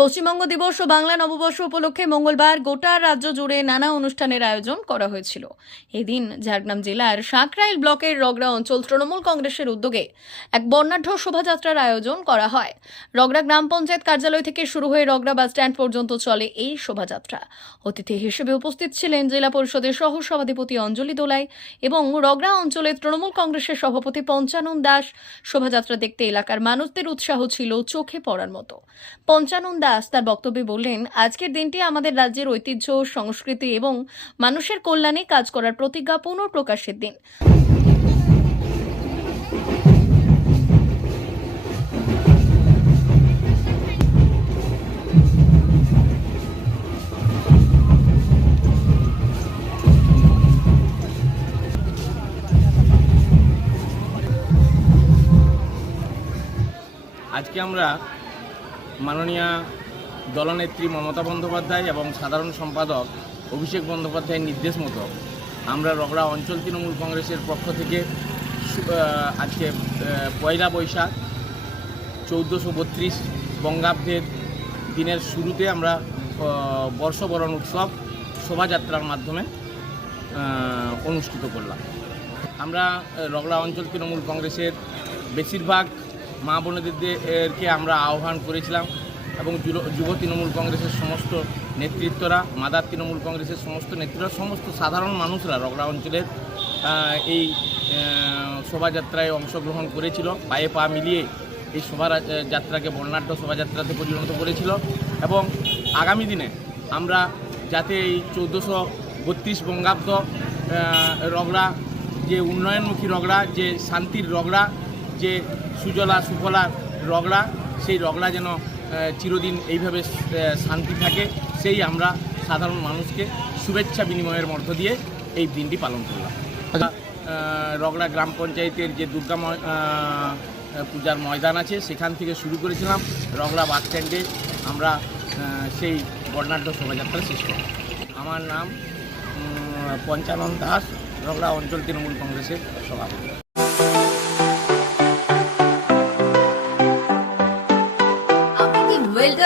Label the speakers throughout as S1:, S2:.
S1: পশ্চিমবঙ্গ দিবস ও বাংলা নববর্ষ উপলক্ষে মঙ্গলবার গোটা রাজ্য জুড়ে নানা অনুষ্ঠানের আয়োজন করা হয়েছিল। এদিন ঝাড়গ্রাম জেলার সাঁকরাইল ব্লকের রগড়া অঞ্চল তৃণমূল কংগ্রেসের উদ্যোগে এক বর্ণাঢ্য শোভাযাত্রার আয়োজন করা হয়। রগড়া গ্রাম পঞ্চায়েত কার্যালয় থেকে শুরু হয়ে রগড়া বাস স্ট্যান্ড পর্যন্ত চলে এই শোভাযাত্রা। অতিথি হিসেবে উপস্থিত ছিলেন জেলা পরিষদের সহ সভাধিপতি অঞ্জলি দোলাই এবং রগড়া অঞ্চলের তৃণমূল কংগ্রেসের সভাপতি পঞ্চানন দাস। শোভাযাত্রা দেখতে এলাকার মানুষদের উৎসাহ ছিল চোখে পড়ার মতো। পঞ্চানন দাস তার বক্তব্যে বললেন, আজকের দিনটি আমাদের রাজ্যের ঐতিহ্য, সংস্কৃতি এবং মানুষের কল্যাণে কাজ করার প্রতিজ্ঞা পুনঃপ্রকাশের দিন।
S2: আজকে আমরা মাননীয় দলনেত্রী মমতা বন্দ্যোপাধ্যায় এবং সাধারণ সম্পাদক অভিষেক বন্দ্যোপাধ্যায়ের নির্দেশ মতো আমরা রগড়া অঞ্চল তৃণমূল কংগ্রেসের পক্ষ থেকে আজকে পয়লা বৈশাখ চৌদ্দশো বত্রিশ বঙ্গাব্দের দিনের শুরুতে আমরা বর্ষবরণ উৎসব শোভাযাত্রার মাধ্যমে অনুষ্ঠিত করলাম। আমরা রগড়া অঞ্চল তৃণমূল কংগ্রেসের বেশিরভাগ মা বোনেদেরকে আমরা আহ্বান করেছিলাম এবং যুব- তৃণমূল কংগ্রেসের সমস্ত নেতৃত্বরা, মাদার তৃণমূল কংগ্রেসের সমস্ত নেতৃত্বরা, সমস্ত সাধারণ মানুষরা রগড়া অঞ্চলের এই শোভাযাত্রায় অংশগ্রহণ করেছিল, পায়ে পা মিলিয়ে এই শোভা যাত্রাকে বর্ণাঢ্য শোভাযাত্রাতে পরিণত করেছিল এবং আগামী দিনে আমরা যাতে এই চৌদ্দশো বত্রিশ বঙ্গাব্দ রগড়া, যে উন্নয়নমুখী রগড়া, যে শান্তির রগড়া, যে সুজলা সুফলা রগড়া সেই রগড়া যেন চিরদিন এইভাবে শান্তি থাকে সেই আমরা সাধারণ মানুষকে শুভেচ্ছা বিনিময়ের মধ্য দিয়ে এই দিনটি পালন করলাম। আহ, রগড়া গ্রাম পঞ্চায়েতের যে দুর্গা পূজার ময়দান আছে সেখান থেকে শুরু করেছিলাম। রগড়া বাস স্ট্যান্ডে আমরা সেই বর্ণাঢ্য শোভাযাত্রা শেষ করি আমার নাম পঞ্চানন দাস রগড়া অঞ্চল তৃণমূল কংগ্রেসের সভাপতি।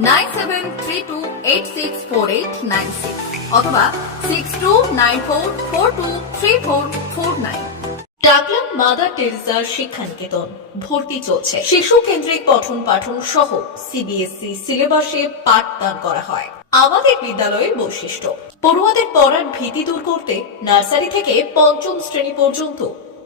S3: nine seven three two eight six four eight nine six অথবা six two nine four four two three four four nine.
S4: ডাকলাম মাদার টেরেসা শিক্ষা নিকেতন ভর্তি চলছে। শিশু কেন্দ্রিক পঠন পাঠন সহ সিবিএসই সিলেবাসে পাঠদান করা হয়। আমাদের বিদ্যালয়ের বৈশিষ্ট্য। পড়ুয়াদের পড়ার ভীতি দূর করতে নার্সারি থেকে পঞ্চম শ্রেণি পর্যন্ত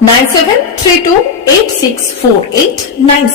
S4: 973286489